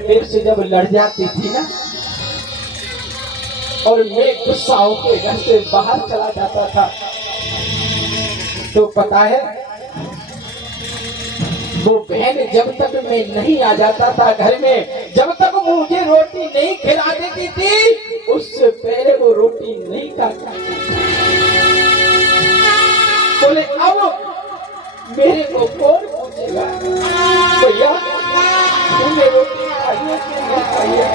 मेरे से जब लड़ जाती थी ना और मैं गुस्सा होकर घर से बाहर चला जाता था, तो पता है वो बहन जब तक मैं नहीं आ जाता था घर में, जब तक मुझे रोटी नहीं खिला देती थी, उससे पहले वो रोटी नहीं खाता था। बोले अब मेरे को कौन पूछेगा भैया तुमने रोटी खाइए कि नहीं खाइए।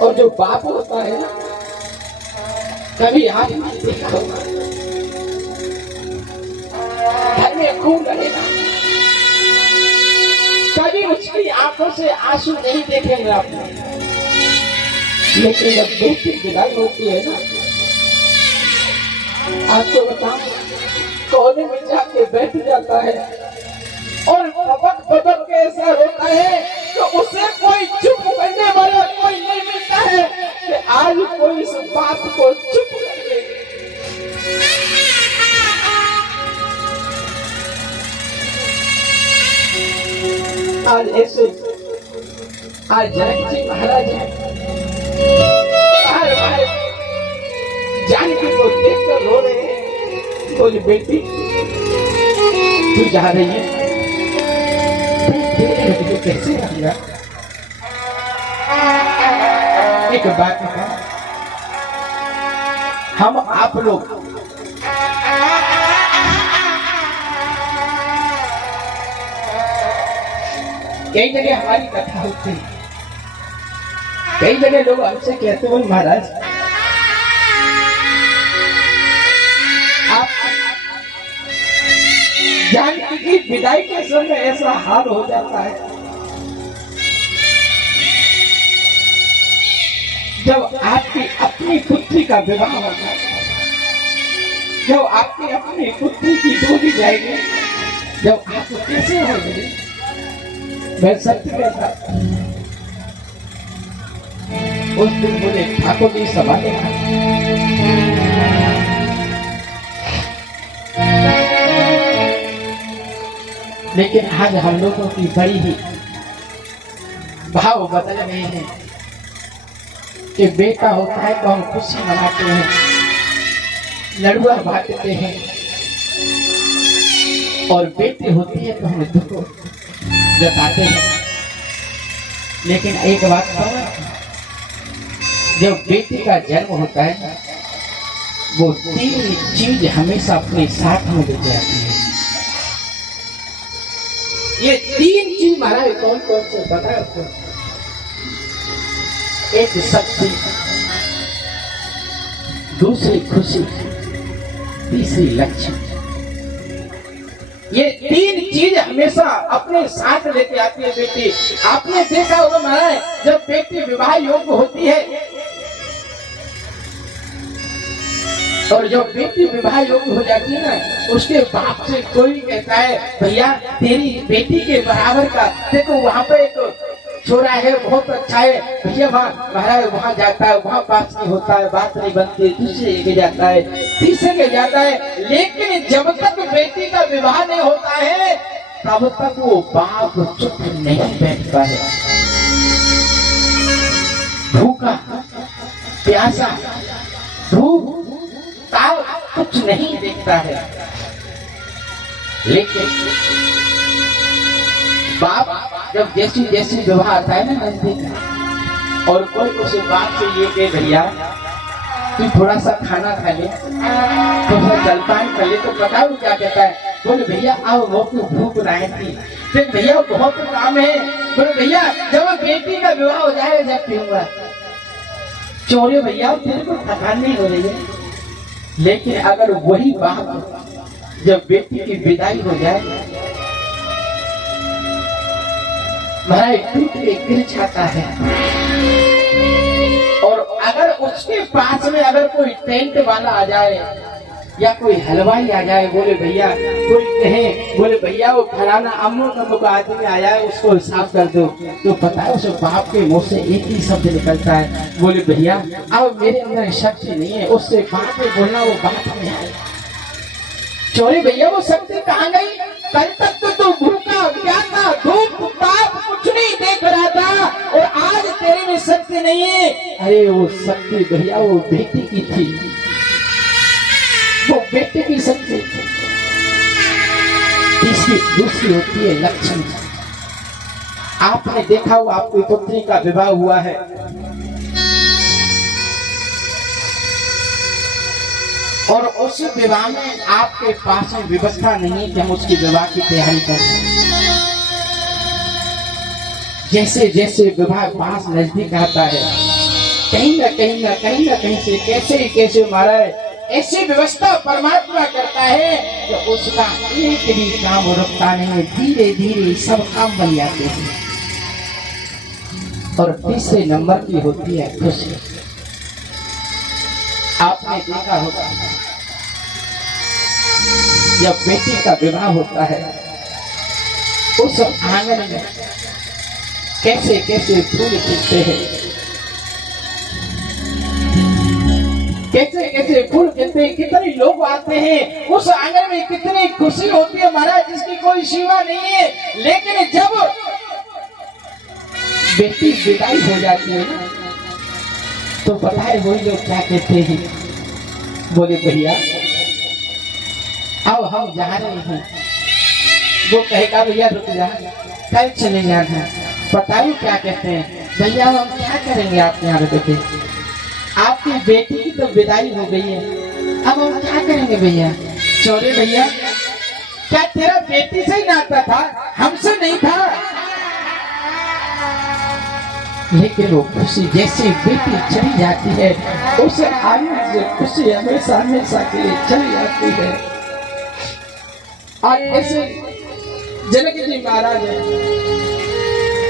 और जो बाप होता है ना, कभी आप देखो घर में खून रहेगा, कभी उसकी आंखों से आंसू नहीं देखेंगे आपने, लेकिन जब बेटी विदाई होती है ना, आपको बताऊं कोने में जाके बैठ जाता है और पपक पपक के ऐसा रोता है तो उसे कोई चुप करने वाला कोई नहीं मिलता है कि आज कोई इस बात को चुप कर दे। आज ऐसे आज जनक जी महाराज जानकी को देखकर रो रहे हैं। बोली बेटी तू जा रही है तो कैसे रहेगा। एक बात है, हम आप लोग कई जगह हमारी कथा होती है, कई जगह लोग हमसे कहते हैं महाराज आप जानकी की विदाई के समय ऐसा हाल हो जाता है जब आपकी अपनी पुत्री का विवाह होता है, जब आपकी अपनी पुत्री की डोली जाएगी, जब आप कैसे होंगे। मैं सत्य कहता उस दिन बोले ठाकुर जी संभाले, लेकिन आज हम लोगों की बड़ी ही भाव बदल गए हैं कि बेटा होता है तो हम खुशी मनाते हैं, लड़ुआ बांटते हैं, और बेटी होती है तो हम दुख जताते हैं। लेकिन एक बात कहूं, जब बेटी का जन्म होता है वो तीन चीज हमेशा अपने साथ में लेके आती है। ये तीन चीज महाराज कौन कौन से पता है आपको? एक शक्ति, दूसरी खुशी, तीसरी लक्ष्य। ये तीन चीज हमेशा अपने साथ लेके आती है बेटी। आपने देखा होगा महाराज, जब बेटी विवाह योग्य होती है और जब बेटी विवाह योग्य हो जाती है ना, उसके बाप से कोई कहता है भैया तेरी बेटी के बराबर का देखो वहाँ पे एक छोरा है बहुत अच्छा है, भैया वहाँ महाराज वहाँ जाता है, वहाँ बात नहीं होता है, बात नहीं बनती, दूसरे के जाता है, तीसरे के जाता है। लेकिन जब तक बेटी का विवाह नहीं होता है तब तक वो बाप चुप नहीं बैठता है। भूखा प्यासा धूप ताव कुछ नहीं देखता है, लेकिन बाप जब जैसी जैसी विवाह आता है ना नजदीक, और कोई उस बाप से ये कहे भैया तू थोड़ा सा खाना खा ले, थोड़ा सा जलपान कर ले, तो पता वो क्या कहता है? बोले भैया आओ वो भूख रही थी, फिर भैया बहुत काम है। बोले भैया जब बेटी का विवाह हो जाए जब पीऊंगा। चोरे भैया तेरे को थकान नहीं हो रही है, लेकिन अगर वही बाप जब बेटी की विदाई हो जाए महाराज टूट के गिर जाता है, और अगर उसके पास में अगर कोई टेंट वाला आ जाए या कोई हलवाई आ जाए, बोले भैया कोई कहे बोले भैया वो फलाना अमुक अमुक आदमी आया है उसको साफ कर दो, तो पता है उस बाप के मुंह से एक ही शब्द निकलता है, बोले भैया अब मेरे अंदर शक्ति नहीं है उससे बात में बोलना, वो बात नहीं है। चोरी भैया वो शक्ति कहाँ गई? कल तक तो तू भूखा प्यासा धूप ताप कुछ नहीं देख रहा था और आज तेरे में शक्ति नहीं है। अरे वो शक्ति भैया वो बेटी की थी, वो बेटे की शक्ति। तीसरी दूसरी होती है लक्ष्मी। आपने देखा हुआ आपकी पुत्री का विवाह हुआ है, और उस विवाह में आपके पास में व्यवस्था नहीं है कि हम उसकी विवाह की तैयारी करें। जैसे जैसे विवाह पास नजदीक आता है, कहीं ना कहीं से कैसे महाराज ऐसी व्यवस्था परमात्मा करता है कि उसका एक भी काम रुकता नहीं, धीरे धीरे सब काम बन जाते हैं। और तीसरे नंबर की होती है खुशी। आपने देखा होगा जब बेटी का विवाह होता है उस आंगन में कैसे कैसे फूल खिलते हैं, कैसे कैसे फूल खिलते हैं, कितने लोग आते हैं उस आंगन में, कितनी खुशी होती है महाराज जिसकी कोई सीमा नहीं है। लेकिन जब बेटी विदाई हो जाती है तो पता है वही लोग क्या कहते हैं? बोले भैया अब हम जा रहे हैं। वो कहेगा भैया रुक जा, कल चले जाना। बताइए क्या कहते हैं? भैया हम क्या करेंगे आपके यहाँ रुके, आपकी बेटी की तो विदाई हो गई है, अब हम क्या करेंगे भैया? चोरे भैया क्या तेरा बेटी से ही नाता था, हमसे नहीं था? लेकिन वो खुशी जैसे बेटी चली जाती है उसे आने से खुशी हमेशा हमेशा के लिए चली जाती है। और ऐसे जनक जी महाराज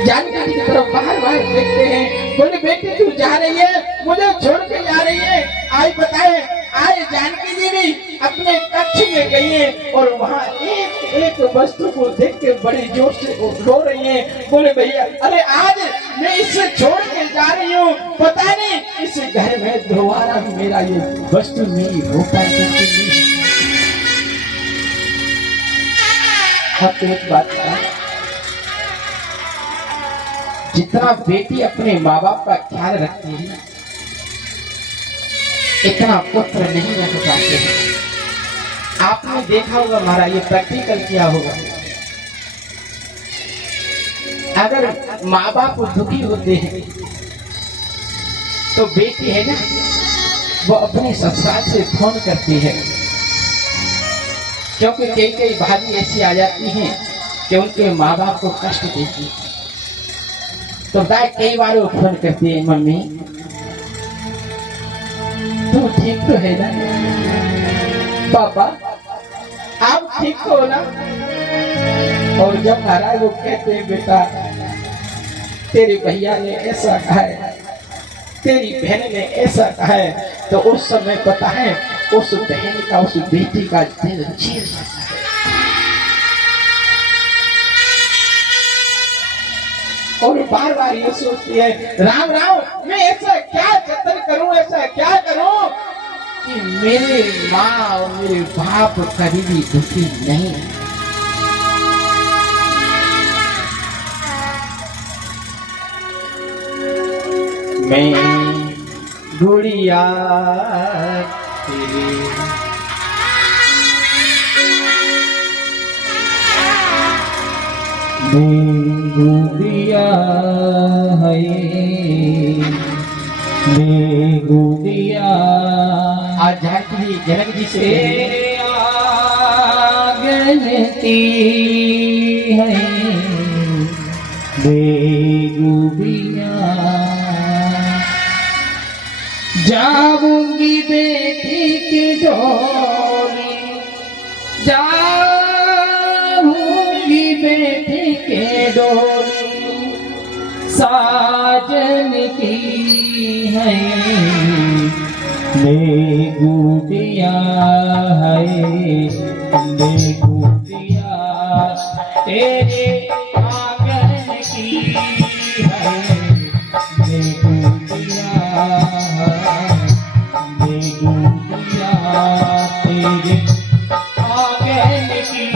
जानकी की तरफ बाहर देखते हैं, बोले बेटी तू जा रही है, मुझे छोड़ के जा रही है? आज बताए आज जानकी जी भी अपने कक्ष में गई है और वहाँ एक एक वस्तु को देख के बड़ी जोर से रो रही है। बोले भैया अरे आज मैं इसे छोड़ के जा रही हूँ, पता नहीं इस घर में दोबारा मेरा ये वस्तु नहीं हो पाएगी। एक बात जितना बेटी अपने माँ बाप का ख्याल रखती है इतना पुत्र नहीं रख पाते हैं। आपने देखा होगा महाराज, ये प्रैक्टिकल किया होगा। अगर माँ बाप दुखी होते हैं तो बेटी है ना वो अपने ससुराल से फोन करती है, क्योंकि कई भाभी ऐसी आ जाती हैं कि उनके माँ बाप को कष्ट देती है। तो कई बार वो फोन करती है, मम्मी तू ठीक तो है ना? पापा आप ठीक तो हो ना? और जब महाराज वो कहते हैं बेटा तेरे भैया ने ऐसा कहा है, तेरी बहन ने ऐसा कहा है, तो उस समय पता है उस बहन का उस बेटी का दिल चीर जाता है। और बार बार ये सोचती है राम राम मैं ऐसा क्या जतन करूं, ऐसा क्या करूं कि मेरे माँ और मेरे बाप कभी भी दुखी नहीं। मैं गुड़िया तेरी गुड़िया है, गुड़िया आज जनक जी से गलती है, गुड़िया जाऊंगी बेटी की डोली, जाऊंगी बेटी के डोली, साजन की है गुड़िया है, गुड़िया तेरे आंगन की है, गुड़िया तेरे आंगन की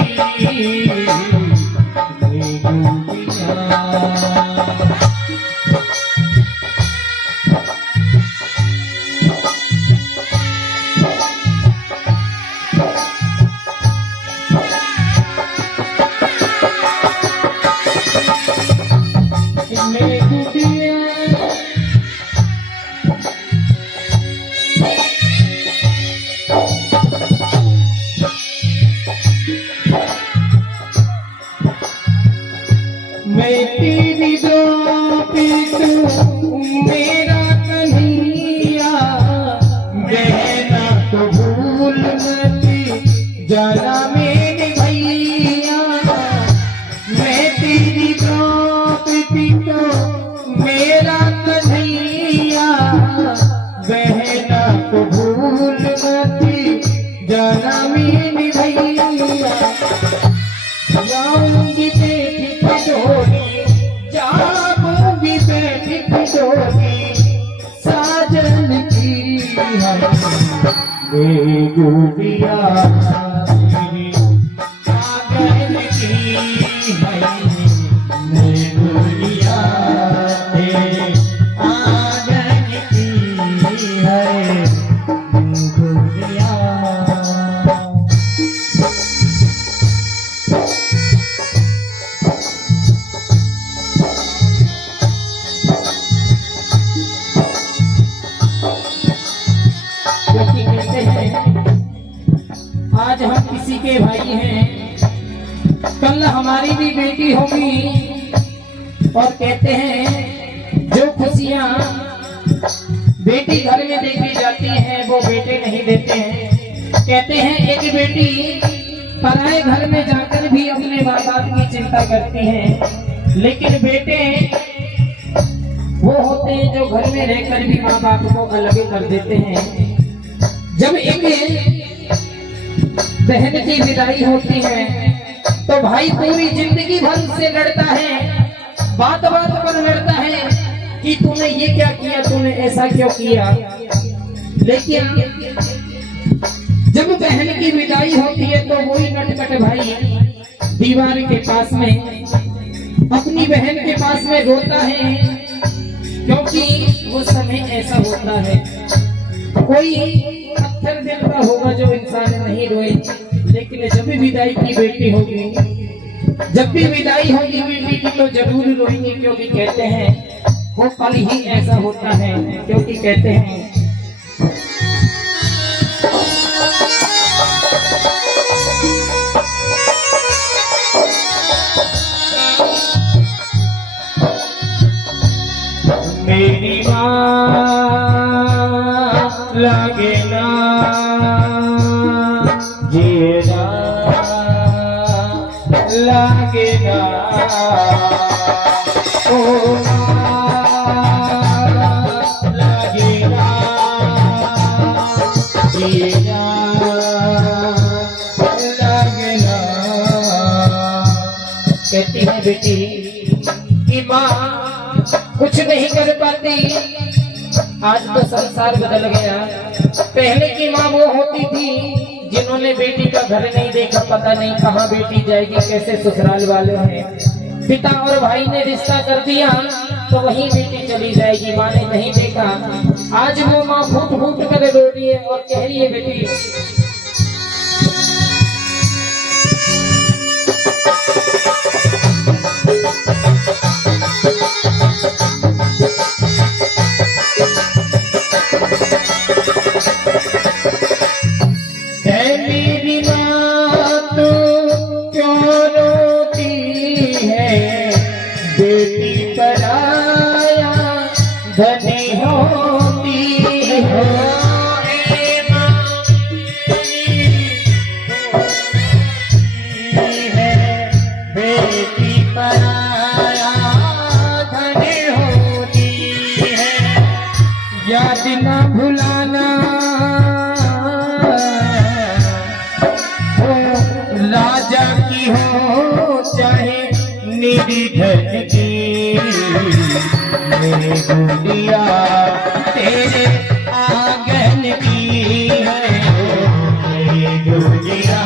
मैं तेरी द्रौपदी तू मेरा कन्हैया, बहना तो भूल मत जाना मेरे भैया। मैं तेरी द्रौपदी तो मेरा कन्हैया, बहना तो भूल मत जाना मेरे भैया। जाऊंगी बेटी की डोली, जाऊंगी बेटी की डोली, साजन की है गुड़िया मेरी, आंगन की है गुड़िया तेरे, आंगन की है गुड़िया। कहते हैं आज हम किसी के भाई हैं, कल हमारी भी बेटी होगी। और कहते हैं जो खुशियां बेटी घर में देखी जाती हैं वो बेटे नहीं देते हैं। कहते हैं एक बेटी पराए घर में जाकर भी अपने माँ बाप की चिंता करती है, लेकिन बेटे वो होते हैं जो घर में रहकर भी माँ बाप को अलग कर देते हैं। जब एक बहन की विदाई होती है तो भाई पूरी जिंदगी भर से लड़ता है, बात बात पर लड़ता है कि तूने ये क्या किया, तूने ऐसा क्यों किया। लेकिन जब बहन की विदाई होती है तो वही नटखट भाई दीवार के पास में अपनी बहन के पास में रोता है, क्योंकि वो समय ऐसा होता है। कोई पत्थर दिल का होगा जो इंसान नहीं रोए, लेकिन जब भी विदाई की बेटी होगी, जब भी विदाई होगी बेटी की तो जरूर रोएंगे, क्योंकि कहते हैं वो पल ही ऐसा होता है। क्योंकि कहते हैं मेरी माँ लगे ना जीना लगे ना, ओ लगे ना जीना लगे ना। कहती है बेटी कि माँ कुछ नहीं कर पाती, आज तो संसार बदल गया। पहले की माँ वो होती थी जिन्होंने बेटी का घर नहीं देखा, पता नहीं कहाँ बेटी जाएगी, कैसे ससुराल वाले हैं। पिता और भाई ने रिश्ता कर दिया तो वहीं बेटी चली जाएगी, माँ ने नहीं देखा। आज वो माँ फूट फूट कर रो रही है और कह रही है बेटी मेरी माँ तो क्यों रोती है, बेटी पराया धनी होती हो। बेटी पराया धनी होती है, याद न भुलाना राजा की हो चाहे निर्धन की, मेरी गुड़िया तेरे आंगन की है, मेरी गुड़िया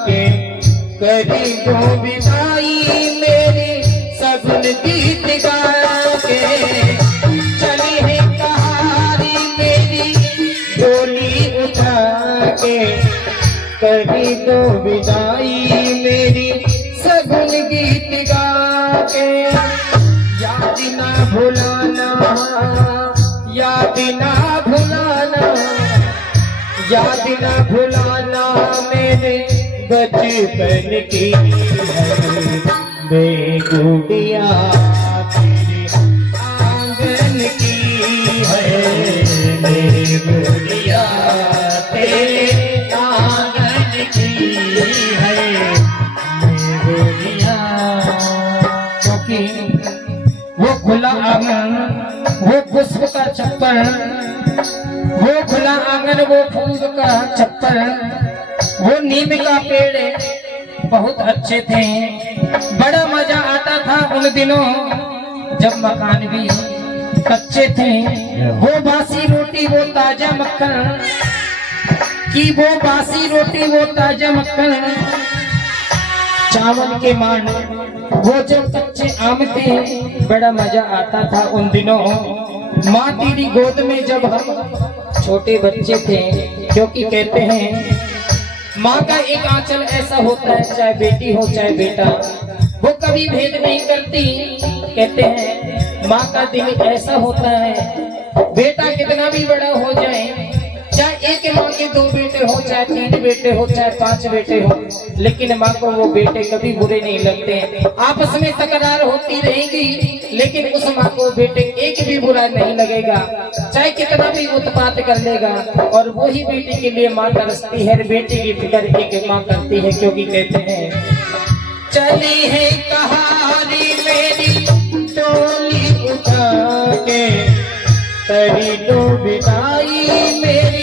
के करी दो विदाई मेरी सगुन गीत गा के चली है कहानी मेरी डोली उठा के करी दो विदाई मेरी सगुन गीत गा के याद ना भुलाना याद ना भुलाना याद ना भुलाना मेरे बचपन की बेगुड़िया तेरे आंगन की है बेगुड़िया तेरे आंगन की है बेगुड़िया। क्योंकि वो खुला आंगन वो पुष्प का छप्पर वो खुला आंगन वो फूल का छप्पर वो नीम का पेड़ बहुत अच्छे थे। बड़ा मजा आता था उन दिनों जब मकान भी कच्चे थे। वो बासी रोटी वो ताजा मक्खन की वो बासी रोटी वो ताजा मक्खन चावल के मान वो जब कच्चे आम थे बड़ा मजा आता था उन दिनों। माँ तेरी गोद में जब हम छोटे बच्चे थे क्योंकि कहते हैं माँ का एक आंचल ऐसा होता है चाहे बेटी हो चाहे बेटा वो कभी भेद नहीं करती। कहते हैं माँ का दिल ऐसा होता है बेटा कितना भी बड़ा हो जाए चाहे एक माँ के 2 बेटे हो चाहे 3 बेटे हो चाहे 5 बेटे हो लेकिन माँ को वो बेटे कभी बुरे नहीं लगते। आपस में तकरार होती रहेगी लेकिन उस माँ को बेटे एक भी बुरा नहीं लगेगा चाहे कितना भी उत्पात कर लेगा। और वो ही बेटे के लिए माँ तरसती है बेटे की फिक्र एक माँ करती है। क्योंकि कहते हैं चली है कहानी मेरी टोली उठा के करी दो विदाई मेरी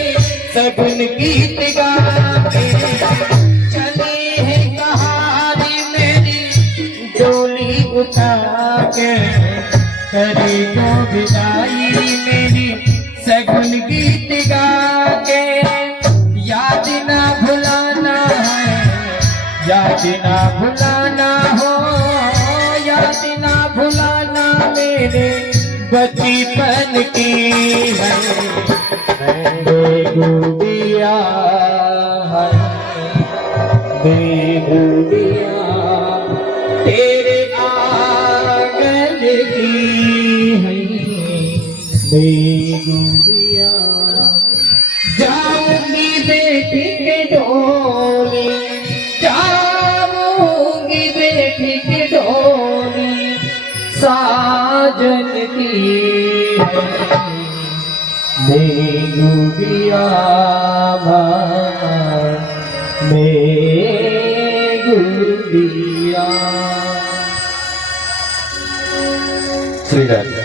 सगुन गीत गा के चली है कहानी मेरी डोली उठा के करी दो विदाई मेरी सगुन गीत गा के याद ना भुलाना है याद ना भुलाना हो याद ना भुलाना मेरे बचपन की है बेगुड़िया है बेगुड़िया तेरे आंगन की है बेगुड़िया। जाऊंगी बेटी के डोली जाऊंगी बेटी के डोली साजन की बेगुड़िया बेगुड़िया। श्री राम।